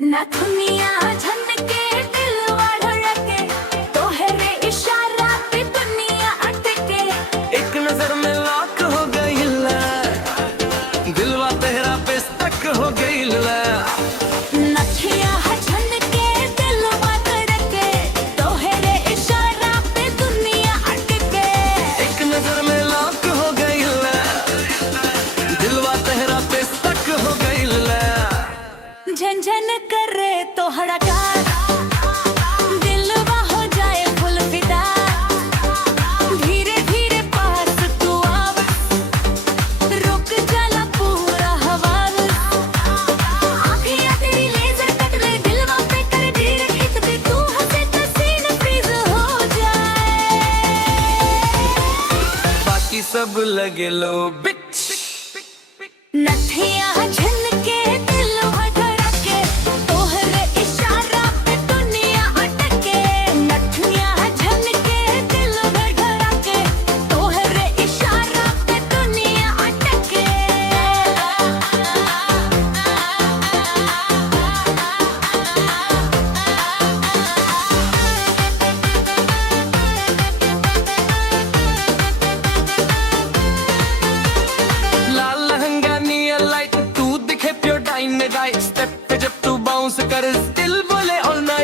नथुनिया झनके दिलवा धड़के, तोहरे इशारा पे दुनिया अटके। एक नजर में लॉक हो गई दिलवा तेरा पे स्टक हो गई। नथिया झनके दिलवा धड़के, तोहरे इशारा पे दुनिया अटके। एक नजर में लॉक हो गई दिलवा तेरा पे स्टक हो गई। झनझन करे तोहरा प्यार, दिलवा हो जाए फुल फिदा। धीरे धीरे पास तू आव, रुक जाला पूरा हवा। आँखियाँ तेरी लेजर कट ले, दिलवा पे कर धीरे खिंच दे। तू हंसे तो सीन फ्रीज हो जाए। बाकी सब लगे लो बिच। नथिया झनके दिलवा धड़के, तोहरे इशारा पे दुनिया अटके। नथिया झनके दिलवा धड़के, तोहरे इशारा पे दुनिया अटके। लाल लहंगा नियर लाइट, तू दिखे प्योर डायनामाइट। स्टेप पे जब तू बाउंस कर दिल बोले ऑल नाइट।